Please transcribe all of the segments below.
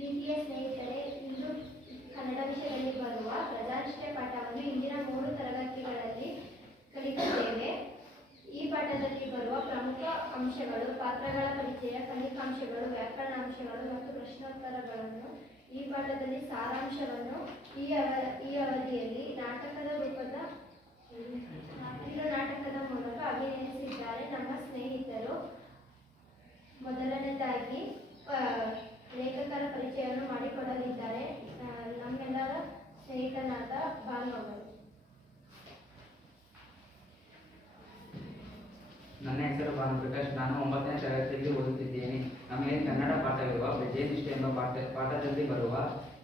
ಪ್ರೀತಿಯ ಸ್ನೇಹಿತರೆ, ಇಂದು ಕನ್ನಡ ವಿಷಯದಲ್ಲಿ ಬರುವ ಪ್ರಜಾನಿಷ್ಠೆ ಪಾಠವನ್ನು ಇಂದಿನ ಮೂರು ತರಗತಿಗಳಲ್ಲಿ ಕಲಿತಿದ್ದೇವೆ. ಈ ಪಾಠದಲ್ಲಿ ಬರುವ ಪ್ರಮುಖ ಅಂಶಗಳು ಪಾತ್ರಗಳ ಪರಿಚಯ, ಫಲಿತಾಂಶಗಳು, ವ್ಯಾಕರಣಾಂಶಗಳು ಮತ್ತು ಪ್ರಶ್ನೋತ್ತರಗಳನ್ನು. ಈ ಪಾಠದಲ್ಲಿ ಸಾರಾಂಶವನ್ನು ಈ ಅವ ಈ ಅವಧಿಯಲ್ಲಿ ನಾಟಕದ ರೂಪದ ನಾಟಕದ ಮೂಲಕ ಅಭಿನಯಿಸಿದ್ದಾರೆ ನಮ್ಮ ಸ್ನೇಹಿತರು. ಮೊದಲನೇದಾಗಿ ಲೇಖಕರ ಪರಿಚಯವನ್ನು ಮಾಡಿಕೊಡಲಿದ್ದಾರೆ. ನಮ್ಮೆಲ್ಲರ ಸ್ನೇಹಿತನಾದ ಭಾನು ಅವರು ನನ್ನ ಹೆಸರು ಭಾನುಪ್ರಕಾಶ್. ನಾನು ಒಂಬತ್ತನೇ ತರಗತಿಯಲ್ಲಿ ಓದುತ್ತಿದ್ದೇನೆ. ನಮಗೆ ಕನ್ನಡ ಪಾಠವಿರುವ ವಿಜಯನಿಷ್ಠೆ ಎಂಬ ಪಾಠ, ಪಾಠದಲ್ಲಿ ಬರುವ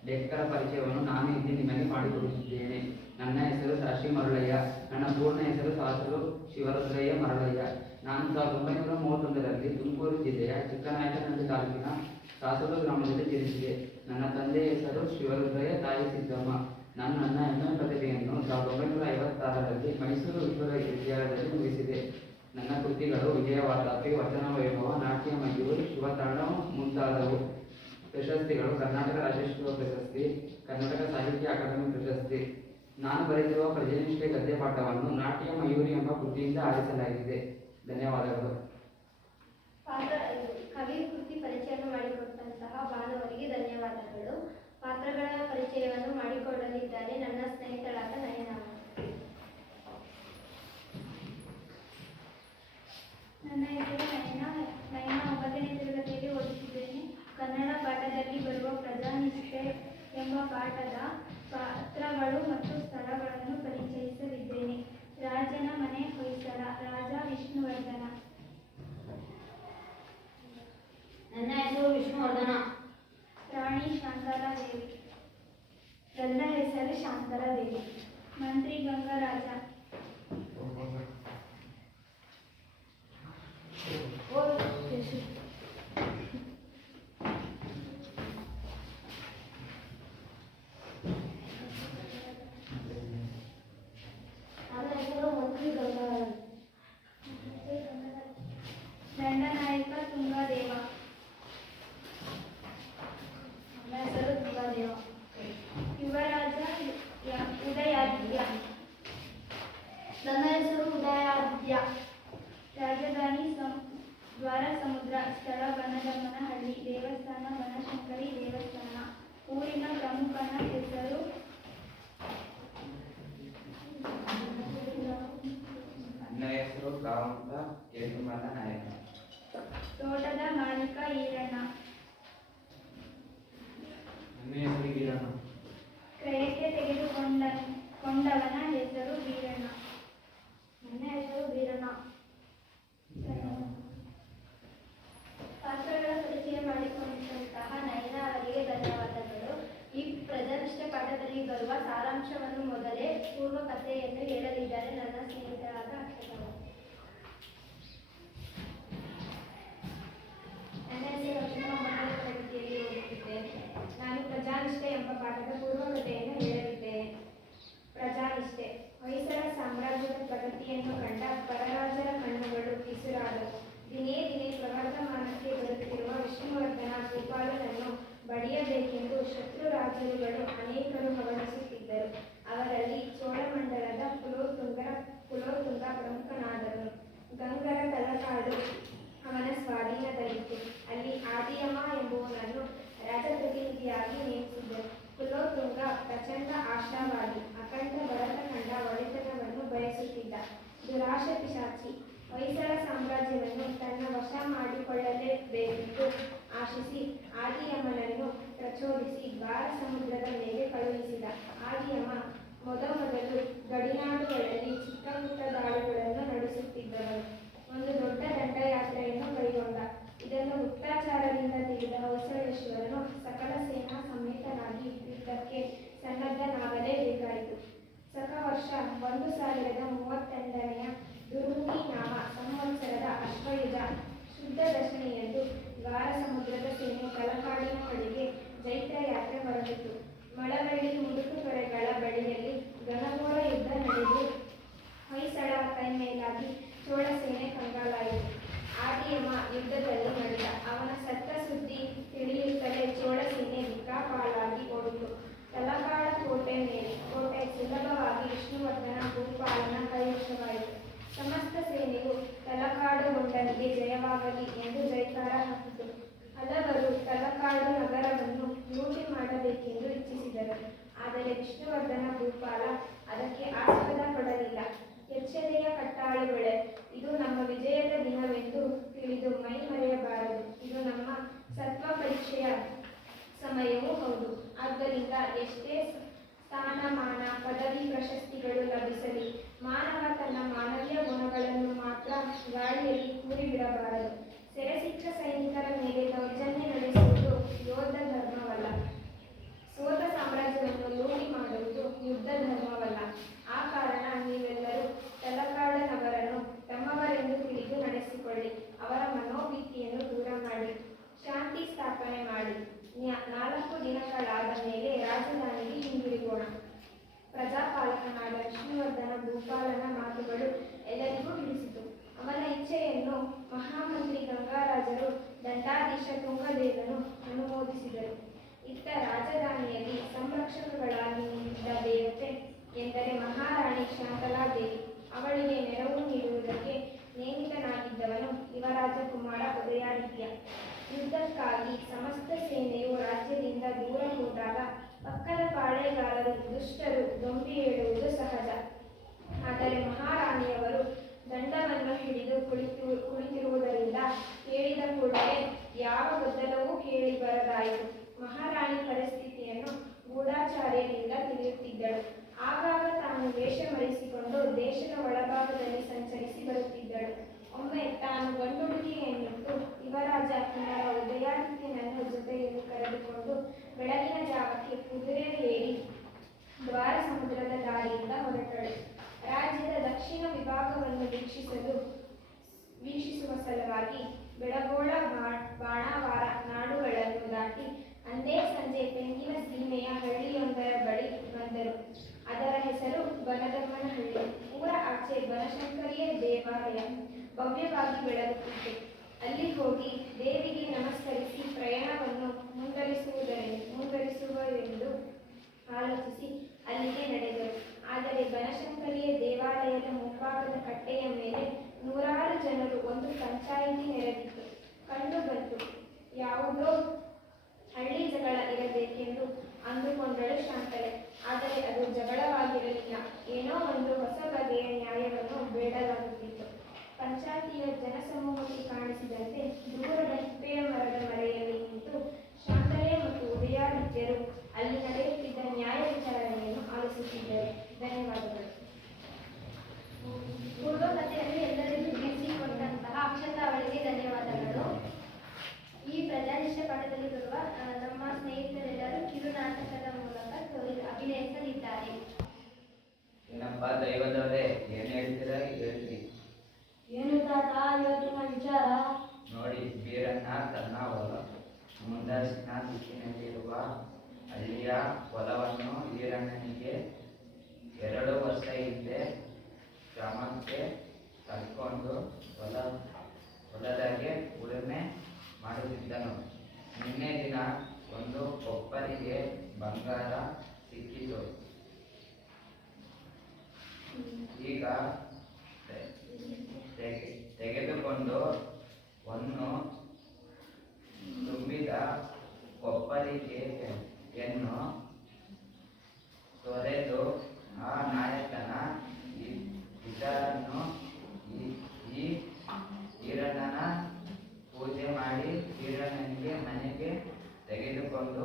ಲೇಖಕರ ಪರಿಚಯವನ್ನು ನಾನು ಇಲ್ಲಿ ನಿಮಗೆ ಮಾಡಿಕೊಡುತ್ತಿದ್ದೇನೆ. ನನ್ನ ಹೆಸರು ಸಾಶಿ ಮರುಳಯ್ಯ. ನನ್ನ ಪೂರ್ಣ ಹೆಸರು ಸಾಸರು ಶಿವರುದ್ರಯ್ಯ ಮರಳಯ್ಯ. ನಾನು ಸಾವಿರದ ಒಂಬೈನೂರ ಮೂವತ್ತೊಂದರಲ್ಲಿ ತುಮಕೂರು ಜಿಲ್ಲೆಯ ಚಿಕ್ಕನಾಯಕನಹಳ್ಳಿ ತಾಲೂಕಿನ ಸಾಸಲು ಗ್ರಾಮದಲ್ಲಿ ಜನಿಸಿದೆ. ನನ್ನ ತಂದೆಯ ಹೆಸರು ಶಿವರುದ್ರಯ್ಯ, ತಾಯಿ ಸಿದ್ದಮ್ಮ. ನಾನು ನನ್ನ ಎಮ್ಮೆ ಪದವಿಯನ್ನು ಸಾವಿರದ ಒಂಬೈನೂರ ಐವತ್ತಾರರಲ್ಲಿ ಮೈಸೂರು ವಿಶ್ವವಿದ್ಯಾಲಯದಲ್ಲಿ ಮುಗಿಸಿದೆ. ನನ್ನ ಕೃತಿಗಳು ವಿಜಯವಾದ ವಚನ ವೈಭವ, ನಾಟ್ಯ ಮಯೂರಿ ಶಿವತಾಣ ಮುಂತಾದವು. ಪ್ರಶಸ್ತಿಗಳು ಕರ್ನಾಟಕ ರಾಜ್ಯೋತ್ಸವ ಪ್ರಶಸ್ತಿ, ಕರ್ನಾಟಕ ಸಾಹಿತ್ಯ ಅಕಾಡೆಮಿ ಪ್ರಶಸ್ತಿ. ನಾನು ಬರೆದಿರುವ ಪ್ರಜನಿಷ್ಠೆ ಗದ್ಯ ಪಾಠವನ್ನು ನಾಟ್ಯ, ಮಯೂರಿ ಎಂಬ ಕೃತಿಯಿಂದ ಆರಿಸಲಾಗಿದೆ. ಧನ್ಯವಾದಗಳು. ಪಾತ್ರ ಕವಿ ಕೃತಿ ಪರಿಚಯವನ್ನು ಮಾಡಿಕೊಟ್ಟಂತಹ ಬಾಲವರಿಗೆ ಧನ್ಯವಾದಗಳು. ಪಾತ್ರಗಳ ಪರಿಚಯವನ್ನು ಮಾಡಿಕೊಡಲಿದ್ದಾರೆ ನನ್ನ ಸ್ನೇಹಿತರಾದ ನಯನ ಅವರು. ನನ್ನ ಹೆಸರು ನಯನ ನಯನ ಒಂಬತ್ತನೇ ತರಗತಿಯಲ್ಲಿ ಓದುತ್ತಿದ್ದೇನೆ ಕನ್ನಡ ಪಾಠದಲ್ಲಿ ಬರುವ ಪ್ರಜಾನಿಷ್ಠೆ ಎಂಬ ಪಾಠದ ಪಾತ್ರಗಳು ಮತ್ತು ಸ್ಥಳಗಳನ್ನು ಪರಿಚಯಿಸಲಿದ್ದೇನೆ ರಾಜನ ಮನೆ ಹೊಯ್ಸಳ ರಾಜ ವಿಷ್ಣುವರ್ಧನ ನನ್ನ ಹೆಸರು ವಿಷ್ಣುವರ್ಧನ ರಾಣಿ ಶಾಂತಲಾದೇವಿ ನನ್ನ ಹೆಸರು ಶಾಂತಲಾದೇವಿ ಮಂತ್ರಿ ಗಂಗರಾಜ ಓ ಯಶು. ನನ್ನ ಹೆಸರು ಮಂತ್ರಿ ಗಂಗಾರಾಜ್ ದಂಡನಾಯಕ ತುಂಗದೇವ ನನ್ನ ಹೆಸರು ದುರ್ಗಾದೇವ ಯುವರಾಜ ಯ- ಉದಯಾದಿತ್ಯ ನನ್ನ ಹೆಸರು ಉದಯಾದಿತ್ಯ ರಾಜಧಾನಿ ಸಂ- ದ್ವಾರ ಸಮುದ್ರ ಸ್ಥಳ ಬನದಮ್ಮನಹಳ್ಳಿ ದೇವಸ್ಥಾನ ಬನಶಂಕರಿ ದೇವಸ್ಥಾನ ಊರಿನ ಪ್ರಮುಖನ ಹೆಸರು ನನ್ನ ಹೆಸರು ಕಾವಂತ ಕೇತುಮಲ ನಾಯಕ ತೋಟದ ಮಾಲೀಕ ಈರಣ್ಣ ನನ್ನ ಹೆಸರು ಗೀರಣ್ಣ ಕ್ರಯಕ್ಕೆ ತೆಗೆದುಕೊಂಡ ಕೊಂಡವನ ಹೆಸರು ವೀರಣ್ಣ ನನ್ನ ಹೆಸರು ವೀರಣ್ಣ ಪಾತ್ರಗಳ ಪರಿಚಯ ಮಾಡಿಕೊಂಡಂತಹ ನಯನ ಅವರಿಗೆ ಧನ್ಯವಾದಗಳು ಈ ಪ್ರಜನಿಷ್ಠ ಪಾಠದಲ್ಲಿ ಬರುವ ಸಾರಾಂಶವನ್ನು ಮೊದಲೇ ಪೂರ್ವ ಕಥೆಯನ್ನು ಹೇಳಲಿದ್ದಾರೆ ನನ್ನ ಸ್ನೇಹಿತರಾದ ಅಕ್ಷತಾ ಅವರು. ನನ್ನ ಹೆಸರು ರಕ್ಷಣಾ ಒಂಬತ್ತನೇ ತರಗತಿಯಲ್ಲಿ ಓದುತ್ತಿದ್ದೇನೆ ನಾನು ಪ್ರಜಾನಿಷ್ಠೆ ಎಂಬ ಪಾಠದ ಪೂರ್ವಕಥೆಯನ್ನು ಹೇಳಲಿದ್ದೇನೆ ಪ್ರಜಾನಿಷ್ಠೆ ಹೊಯ್ಸಳ ಸಾಮ್ರಾಜ್ಯದ ಪ್ರಗತಿಯನ್ನು ಕಂಡ ಪರರಾಜರ ಕಣ್ಣುಗಳು ಕಿಸುರಾದವು ದಿನೇ ದಿನೇ ಪ್ರವರ್ಧಮಾನಕ್ಕೆ ಬರುತ್ತಿರುವ ವಿಷ್ಣುವರ್ಧನ ಗೋಪಾಲನನ್ನು ಬಡಿಯಬೇಕೆಂದು ಶತ್ರು ರಾಜರುಗಳು ಅನೇಕರು ಹವಣಿಸುತ್ತಿದ್ದರು. ಅವರಲ್ಲಿ ಚೋಳಮಂಡಲದ ಕುಲೋತುಂಗ ಕುಲೋತುಂಗ ಪ್ರಮುಖನಾದನು. ಗಂಗರ ತಲಕಾಡು ಅವನ ಸ್ವಾಧೀನದಲ್ಲಿತ್ತು. ಅಲ್ಲಿ ಆದಿಯಮ ಎಂಬುವನನ್ನು ರಾಜಪ್ರತಿನಿಧಿಯಾಗಿ ನೇಮಿಸಿದ್ದರು. ಕುಲೋತುಂಗ ಪ್ರಚಂಡ ಆಶಾವಾದಿ ಅಖಂಡ ಭರತ ಕಂಡ ಒಡೆತನವನ್ನು ಬಯಸುತ್ತಿದ್ದ. ದುರಾಶ ಪಿಶಾಚಿ, ಹೊಯ್ಸಳ ಸಾಮ್ರಾಜ್ಯವನ್ನು ತನ್ನ ವಶ ಮಾಡಿಕೊಳ್ಳಲೇಬೇಕೆಂದು ಆಶಿಸಿ, ಆದಿಯಮ್ಮನನ್ನು ಪ್ರಚೋದಿಸಿ ದ್ವಾರ ಸಮುದ್ರದ ಮೇಲೆ ಕಳುಹಿಸಿದ ಆದಿಯಮ್ಮ ಮೊದಮೊದಲು ಗಡಿನಾಡುಗಳಲ್ಲಿ ಚಿಕ್ಕ ಪುಟ್ಟ ದಾಳಿಗಳನ್ನು ನಡೆಸುತ್ತಿದ್ದವನು ಒಂದು ದೊಡ್ಡ ದಂಡಯಾತ್ರೆಯನ್ನು ಕೈಗೊಂಡ. ಇದನ್ನು ಗುಪ್ತಾಚಾರದಿಂದ ತಿಳಿದ ಹೊಸಳೇಶ್ವರನು ಸಕಲ ಸೇನಾ ಸಮೇತನಾಗಿ ಯುದ್ಧಕ್ಕೆ ಸನ್ನದ್ಧನಾಗಲೇಬೇಕಾಯಿತು ಸಕ ವರ್ಷ ಒಂದು ಸಾವಿರದ ಮೂವತ್ತೆಂಟನೆಯ ದುರ್ಮುಖಿ ನಾಮ ಸಂವತ್ಸರದ ಅಶ್ವಯುಧ ಶುದ್ಧ ಗಾರ ಸಮುದ್ರದ ಸೇನೆ ತಲಕಾಡಿನ ಕಡೆಗೆ ದೈತ್ಯ ಯಾತ್ರೆ ಹೊರಟಿತು. ಮಳವಳ್ಳಿ ಮುಡುಕು ತೊರೆಗಳ ಬಳಿಯಲ್ಲಿ ಘನಘೋರ ಯುದ್ಧ ನಡೆದು ಹೊಯ್ಸಳ ಕೈ ಮೇಲಾಗಿ ಚೋಳ ಸೇನೆ ಕಂಗಾಲಾಯಿತು. ಆದಿಯಮ ಯುದ್ಧದಲ್ಲಿ ನಡೆದ ಅವನ ಸತ್ತ ಸುದ್ದಿ ತಿಳಿಯುತ್ತಲೇ ಚೋಳ ಸೇನೆ ದಿಕ್ಕಾಪಾಲಾಗಿ ಓಡಿತು. ತಲಕಾಡ ಕೋಟೆ ಮೇಲೆ, ಕೋಟೆ ಸುಲಭವಾಗಿ ವಿಷ್ಣುವರ್ಧನ ಭೂಪಾಲನ ಕೈವಶವಾಯಿತು ಸಮಸ್ತ ಸೇನೆಯು ತಲಕಾಡು ತಲಕಾಡುಗೊಂಡನಿಗೆ ಜಯವಾಗಲಿ ಎಂದು ಜೈಕಾರ ಹಾಕಿತು ಹಲವರು ತಲಕಾಡು ನಗರವನ್ನು ಲೂಟಿ ಮಾಡಬೇಕೆಂದು ಇಚ್ಛಿಸಿದರು. ಆದರೆ ವಿಷ್ಣುವರ್ಧನ ಭೂಪಾಲ ಅದಕ್ಕೆ ಆಸ್ಪದ ಕೊಡಲಿಲ್ಲ. ಎಚ್ಚರಿಕೆಯ ಕಟ್ಟಾಳುಗಳೇ, ಇದು ನಮ್ಮ ವಿಜಯದ ದಿನವೆಂದು ತಿಳಿದು ಮೈ ಮರೆಯಬಾರದು. ಇದು ನಮ್ಮ ಸತ್ವ ಪರೀಕ್ಷೆಯ ಸಮಯವೂ ಹೌದು. ಆದ್ದರಿಂದ ಎಷ್ಟೇ ಸ್ಥಾನಮಾನ ಪದವಿ ಪ್ರಶಸ್ತಿಗಳು ಲಭಿಸಲಿ. ಮಾನವ ತನ್ನ ಮಾನವೀಯ ಗುಣಗಳನ್ನು ಮಾತ್ರ ಗಾಳಿಯಲ್ಲಿ ಕೂರಿಬಿಡಬಾರದು. ವಿಷ್ಣುವರ್ಧನ ಮಾತುಗಳು ಎಲ್ಲರಿಗೂ ತಿಳಿಸಿತು. ಅವನ ಇಚ್ಛೆಯನ್ನು ಮಹಾಮಂತ್ರಿ ಗಂಗಾರಾಜರು, ದಂಡಾಧೀಶ ತುಂಗದೇವನು ಅನುಮೋದಿಸಿದರು. ಇತ್ತ ರಾಜಧಾನಿಯಲ್ಲಿ ಸಂರಕ್ಷಕಗಳಾಗಿ ನಿಂತಿದ್ದ ದೇವತೆ ಎಂದರೆ ಮಹಾರಾಣಿ ಶಾಂತಲಾದೇವಿ. ಅವಳಿಗೆ ನೆರವು ನೀಡುವುದಕ್ಕೆ ನೇಮಿತನಾಗಿದ್ದವನು ಯುವರಾಜ ಕುಮಾರ ಉದಯಾದಿತ್ಯ. ಯುದ್ಧಕ್ಕಾಗಿ ಸಮಸ್ತ ಸೇನೆಯು ರಾಜ್ಯದಿಂದ ದೂರ ಹೋದಾಗ, ಪಕ್ಕದ ಪಾಳೆಗಾರರು ದುಷ್ಟರು ದೊಂಬಿ ಹೇಳುವುದು ಸಹಜ. ಆದರೆ ಮಹಾರಾಣಿಯವರು ದಂಡವನ್ನು ಹಿಡಿದು ಕುಳಿತು ಕುಳಿತಿರುವುದರಿಂದ ಕೇಳಿದ ಕೂಡಲೇ ಯಾವ ಗದ್ದಲವೂ ಕೇಳಿ ಬರದಾಯಿತು ಮಹಾರಾಣಿ ಪರಿಸ್ಥಿತಿಯನ್ನು ಗೂಢಾಚಾರ್ಯರಿಂದ ತಿಳಿಯುತ್ತಿದ್ದಳು. ಆಗಾಗ ತಾನು ವೇಷ ಮರೆಸಿಕೊಂಡು ದೇಶದ ಒಳಭಾಗದಲ್ಲಿ ಸಂಚರಿಸಿ ಬರುತ್ತಿದ್ದಳು. ಒಮ್ಮೆ ತಾನು ಗಂಡುಡುಗಿ ಎನ್ನುಟ್ಟು ಯುವರಾಜ ಕುಮಾರ ಉದಯಾದಿತ್ಯನನ್ನು ಜೊತೆಯಲ್ಲಿ ಕರೆದುಕೊಂಡು ಬೆಳಗಿನ ಜಾವಕ್ಕೆ ಏರಿ ದ್ವಾರ ಸಮುದ್ರದ ದಾರಿಯಿಂದ ಹೊರಟಳು. ರಾಜ್ಯದ ದಕ್ಷಿಣ ವಿಭಾಗವನ್ನು ವೀಕ್ಷಿಸಲು ವೀಕ್ಷಿಸುವ ಸಲುವಾಗಿ ಬೆಳಗೋಳ ಬಾಣಾವಾರ ನಾಡುಗಳನ್ನು ದಾಟಿ ಅಂದೇ ಸಂಜೆ ತೆಂಗಿನ ಸೀಮೆಯ ಹಳ್ಳಿಯೊಂದರ ಬಳಿ ಬಂದರು. ಅದರ ಹೆಸರು ಬನದಮ್ಮನಹಳ್ಳಿ ಊರ ಆಚೆ ಬನಶಂಕರಿಯ ದೇವಾಲಯ ಭವ್ಯವಾಗಿ ಬೆಳಗುತ್ತಿತ್ತು. ಅಲ್ಲಿ ಹೋಗಿ ದೇವಿಗೆ ನಮಸ್ಕರಿಸಿ ಪ್ರಯಾಣವನ್ನು ಮುಂದರಿಸುವುದರೆಂದು ಮುಂದರಿಸುವ ಎಂದು ಆಲೋಚಿಸಿ ಅಲ್ಲಿಗೆ ನಡೆದರು. ಆದರೆ ಬನಶಂಕರಿಯ ದೇವಾಲಯದ ಮುಂಭಾಗದ ಕಟ್ಟೆಯ ಮೇಲೆ ನೂರಾರು ಜನರು ಒಂದು ಪಂಚಾಯಿತಿ ನೆರೆದಿತ್ತು. ಕಂಡು ಬಂತು. ಯಾವುದೋ ಹೊಲವನ್ನು ಈರಣ್ಣನಿಗೆ ಎರಡು ವರ್ಷ ಹಿಂದೆ ಶ್ರಮಕ್ಕೆ ಕರ್ಕೊಂಡು ಹೊಲ, ಹೊಲದಾಗೆ ಉಳುಮೆ ಮಾಡುತ್ತಿದ್ದನು. ನಿನ್ನೆ ದಿನ ಒಂದು ಕೊಪ್ಪರಿಗೆ ಬಂಗಾರ ಸಿಕ್ಕಿತು. ಈಗ ತೆಗೆದುಕೊಂಡು ಒಂದು ತುಂಬಿದ ಕೊಪ್ಪರಿಗೆಯನ್ನು ತೊರೆದು ಆ ನಾಯಕನ ಇ- ಇತರನ್ನು ಈ- ಈರಣ್ಣನ ಪೂಜೆ ಮಾಡಿ ಈರಣ್ಣನಿಗೆ ಮನೆಗೆ ತೆಗೆದುಕೊಂಡು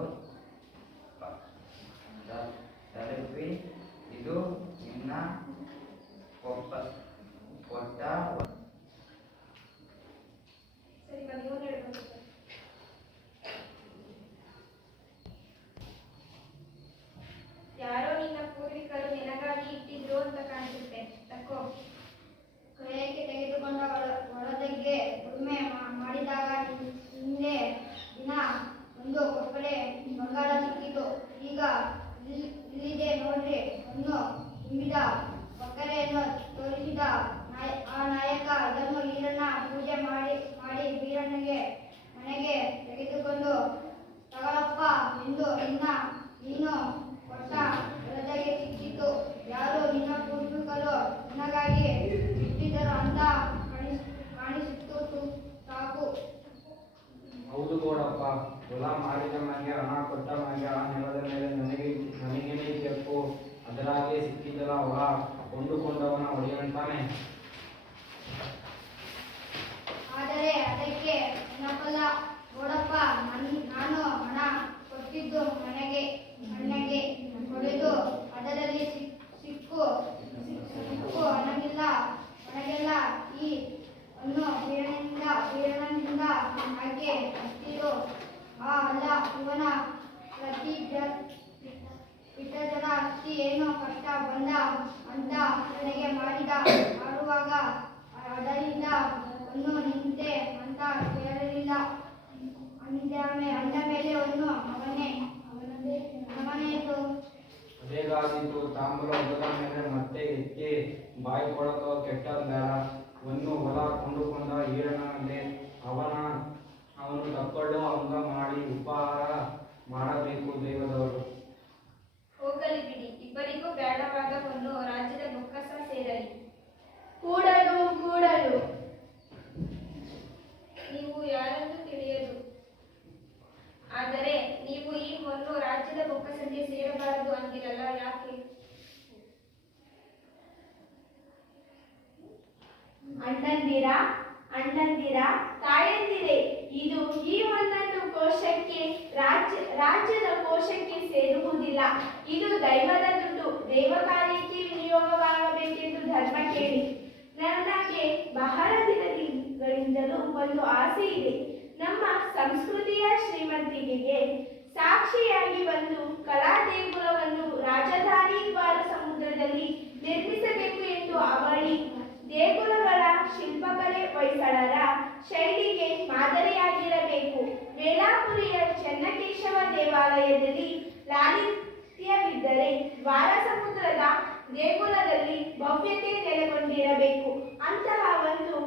ತಲುಪಿ ಇದು ನಿನ್ನ ಕೊಪ್ಪ ಕೊಟ್ಟ ಸರಿ ಇವಾಗ ನೀವು ಹೇಳ್ಬೋದು ಸರ್. ಯಾರೋ ನಿನ್ನ ಪೂರ್ವಿಕರು ನಿನಗಾಗಿ ಇಟ್ಟಿದ್ರು ಅಂತ ಕಾಣಿಸುತ್ತೆ ತಕ್ಕೋ ಕ್ರಯಕ್ಕೆ ತೆಗೆದುಕೊಂಡ ಒಳ- ಒಳದಗ್ಗೆ ಉಳುಮೆ ಮಾ- ಮಾಡಿದಾಗ ಹಿಂ- ಹಿಂದೆ ದಿನ ಒಂದು ಕೊಪ್ಪರೆ ಬಂಗಾರ ಸಿಕ್ಕಿತು ಈಗ ಇಲ್ಲಿ- ಇಲ್ಲಿದೆ ನೋಡ್ರಿ ಒಂದು ತುಂಬಿದ ಕೊಕ್ಕರೆಯನ್ನು ತೋರಿಸಿದ ನಾಯ- ಆ ನಾಯಕ ಅದನ್ನು ಈರಣ್ಣ ಪೂಜೆ ಮಾಡಿ ಮಾಡಿ ಬೀರಣ್ಣಗೆ ಮನೆಗೆ ತೆಗೆದುಕೊಂಡು ತಗಳಪ್ಪ ಎಂದು ನಿನ್ನ ನೀನು ಕೊಟ್ಟ ಹೊಲದಾಗೆ ಸಿಕ್ಕಿತು ಯಾರು ನಿನ್ನ ಪೂರ್ವಿಕರು ನಿನಗಾಗಿ ಇಟ್ಟಿದ್ದರು ಅಂತ ಕಾಣಿಸ್ ಕಾಣಿಸುತ್ತೆ ಮಾಧ್ಯಮಗೆ ಹಣ ಕೊಟ್ಟ ಮೇಲೆ ಆ ನೆಲದ ಮೇಲೆ ನನಗೆ ನನಗೇನೆ ತೆಪ್ಪು ಸಿಕ್ಕಿದ್ದಲ್ಲ ಹೊಲ ಕೊಂಡುಕೊಂಡವನ ಒಡೆಯಂತಾನೆ ಆದರೆ ಅದಕ್ಕೆ ನೆನಪಲ್ಲ ನೋಡಪ್ಪ ನಾನು ಹಣ ಕೊಟ್ಟಿದ್ದು ಮನೆಗೆ ಮನೆಗೆ ಹೊಡೆದು ಅದರಲ್ಲಿ ಸಿಕ್- ಸಿಕ್ಕು ಸಿಕ್ಕು ಹಣವಿಲ್ಲ ಹಣಗೆಲ್ಲ ಈ ಅನ್ನು ಬೀಳನಿಂದ ಬೀಳನಿಂದ ಹಾಗೆ ಹತ್ತಿರು ಆ ಅಲ್ಲ, ಇವನ ಪ್ರತಿ ಇಟ್ಟದರ ಅಕ್ಕಿ ಏನು ಕಷ್ಟ ಬಂದ ಅಂತ ನನಗೆ ಮಾಡಿದ. ಮಾಡುವಾಗ ಅದರಿಂದ ಒಂದು ನಿಂತೆ ಅಂತ ಕೇಳಲಿಲ್ಲ. ಅಂದ ಮೇಲೆ ಒಂದು ಅವನೇ, ಅವನದೇ ಅವನೇತು ತಾಮ್ರ ಮೇಲೆ ಮತ್ತೆ ಎತ್ತಿ ಬಾಯಿ ಕೊಡಕ ಕೆಟ್ಟ ಒಂದು ಹೊಲ ಕೊಂಡುಕೊಂಡ ಈರನಲ್ಲಿ ಅವನ, ಅವನು ತಕ್ಕೊಳ್ಳೋ ಹಂಗ ಮಾಡಿ ಉಪಹಾರ ಮಾಡಬೇಕು ದೈವದವರು. ಬಿಡಿ ಇಬ್ಬರಿಗೂ ಬೇಡವಾದ ಒಂದು ರಾಜ್ಯದ ಬೊಕ್ಕಸ ಸೇರಲಿ ಕೂಡಲು ಕೂಡಲು ನೀವು ಯಾರೆಂದು ತಿಳಿಯದು ಆದರೆ ನೀವು ಈ ಹೊನ್ನು ರಾಜ್ಯದ ಬೊಕ್ಕಸಕ್ಕೆ ಸೇರಬಾರದು ಅಂದಿರಲ್ಲ ಯಾಕೆ ಅಣ್ಣಂದಿರ ಅಣ್ಣಂದಿರ ತಾಯಂದಿರೆ ಇದು ಈ ಒಂದನ್ನು ಕೋಶಕ್ಕೆ ರಾಜ್ಯ ರಾಜ್ಯದ ಕೋಶಕ್ಕೆ ಸೇರುವುದಿಲ್ಲ ಇದು ದೈವದ ದುಡ್ಡು ದೇವ ಕಾರ್ಯಕ್ಕೆ ವಿನಿಯೋಗವಾಗಬೇಕೆಂದು ಧರ್ಮ ಕೇಳಿ ನನಗೆ ಬಹಳ ದಿನಗಳಿಂದಲೂ ಒಂದು ಆಸೆ ಇದೆ. ನಮ್ಮ ಸಂಸ್ಕೃತಿಯ ಶ್ರೀಮಂತಿಕೆಗೆ ಸಾಕ್ಷಿಯಾಗಿ ಒಂದು ಕಲಾ ದೇಗುಲವನ್ನು ರಾಜಧಾನಿ ದ್ವಾರ ಸಮುದ್ರದಲ್ಲಿ ನಿರ್ಮಿಸಬೇಕು ಎಂದು ಅವಳಿ ದೇಗುಲಗಳ ಶಿಲ್ಪಕಲೆ ಹೊಯ್ಸಳರ ಶೈಲಿಗೆ ಮಾದರಿಯಾಗಿರಬೇಕು. ವೇಲಾಪುರಿಯ ಚೆನ್ನಕೇಶವ ದೇವಾಲಯದಲ್ಲಿ ಲಾಲಿತ್ಯವಿದ್ದರೆ ದ್ವಾರ ಸಮುದ್ರದ ದೇಗುಲದಲ್ಲಿ ಭವ್ಯತೆ ನೆಲೆಗೊಂಡಿರಬೇಕು. ಅಂತಹ ಒಂದು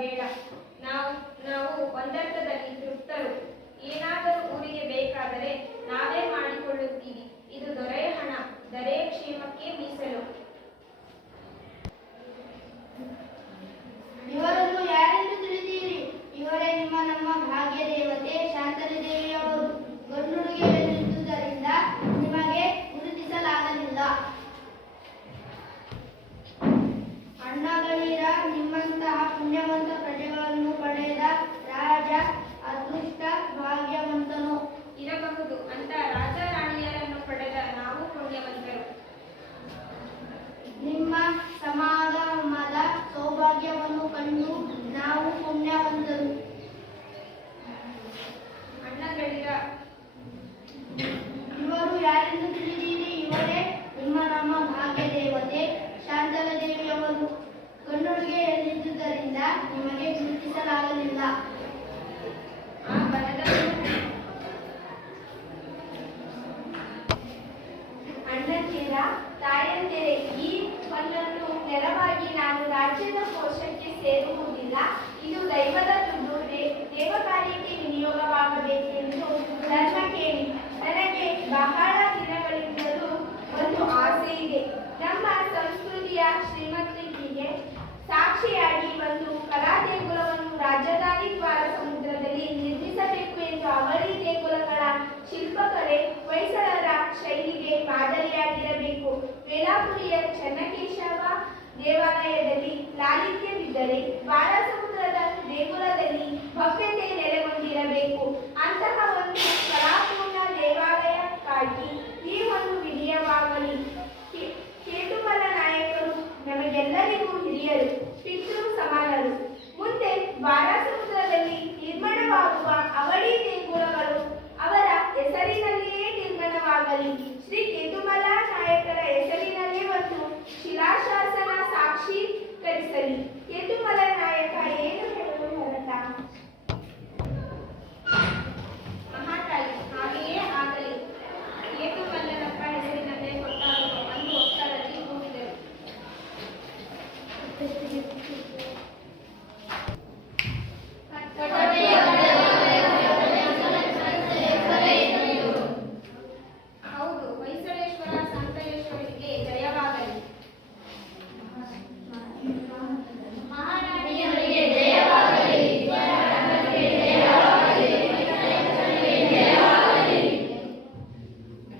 ಬೇಡ. ನಾವು ನಾವು ಒಂದರ್ಥದಲ್ಲಿ ತೃಪ್ತರು. ಏನಾದರೂ ಊರಿಗೆ ಬೇಕಾದರೆ ನಾವೇ ಮಾಡಿಕೊಳ್ಳುತ್ತೀವಿ. ಇದು ದೊರೆಯ ಹಣ, ದೊರೆಯ ಕ್ಷೇಮಕ್ಕೆ ಮೀಸಲು. ಇವರನ್ನು ಯಾರೆಂದು ತಿಳಿದೀರಿ? ಇವರೇ ನಿಮ್ಮ ನಮ್ಮ ಭಾಗ್ಯ ದೇವತೆ ಶಾಂತರಿ ದೇವಿಯವರು ಗಂಡುಡುಗೆಯಲ್ಲಿದ್ದುದರಿಂದ ನಿಮಗೆ ಗುರುತಿಸಲಾಗಲಿಲ್ಲ ಅಣ್ಣಗಳಿರ ನಿಮ್ಮಂತಹ ಪುಣ್ಯವಂತ ಪ್ರಜೆಗಳನ್ನು ಪಡೆದ ರಾಜ ಅದೃಷ್ಟ ಭಾಗ್ಯವಂತನು ಇರಬಹುದು ಅಂತ ರಾಜ ರಾಣಿಯರನ್ನು ಪಡೆದ ನಾವು ಪುಣ್ಯವಂತರು ನಿಮ್ಮ ಸಮಾಗಮದ ಸೌಭಾಗ್ಯವನ್ನು ಕಂಡು ನಾವು ಪುಣ್ಯವಂತರು ಅಣ್ಣಗಳಿರ ಇವರು ಯಾರೆಂದು ತಿಳಿದೀರಿ ಇವರೇ ನಿಮ್ಮ ನಮ್ಮ ಭಾಗ್ಯ ದೇವತೆ ಶಾಂತಲ ದೇವಿಯವರು ಗಂಡುಡುಗೆಯಲ್ಲಿದ್ದುದರಿಂದ ನಿಮಗೆ ಗುರುತಿಸಲಾಗಲಿಲ್ಲ ಆ ಬನದವರು ಅಣ್ಣಂದಿರ ತಾಯಂದಿರೆ ಈ ಪಲ್ಲನ್ನು ನೆರವಾಗಿ ನಾನು ರಾಜ್ಯದ ಕೋಶಕ್ಕೆ ಸೇರುವುದಿಲ್ಲ. ಇದು ದೈವದ ದುಡ್ಡು ದೇವ ಕಾರ್ಯಕ್ಕೆ ವಿನಿಯೋಗವಾಗಬೇಕೆಂದು ಧರ್ಮ ಕೇಳಿ, ನನಗೆ ಬಹಳ ದಿನಗಳಿಂದಲೂ ಒಂದು ಆಸೆ ಇದೆ ನಮ್ಮ ಸಂಸ್ಕೃತಿಯ ಶ್ರೀಮಂತಿಕೆಗೆ ಶಿಲ್ಪಕಲೆ ಹೊಯ್ಸಳರ ಶೈಲಿಗೆ ಮಾದರಿಯಾಗಿರಬೇಕು. ವೇಲಾಪುರಿಯ ಚನ್ನಕೇಶವ ದೇವಾಲಯದಲ್ಲಿ ಲಾಲಿತ್ಯವಿದ್ದರೆ ಬಾಲಸಮುದ್ರದ ದೇಗುಲದಲ್ಲಿ ಭವ್ಯತೆ ನೆಲೆಗೊಂಡಿರಬೇಕು. ಅಂತಹ ಒಂದು ಕಲಾ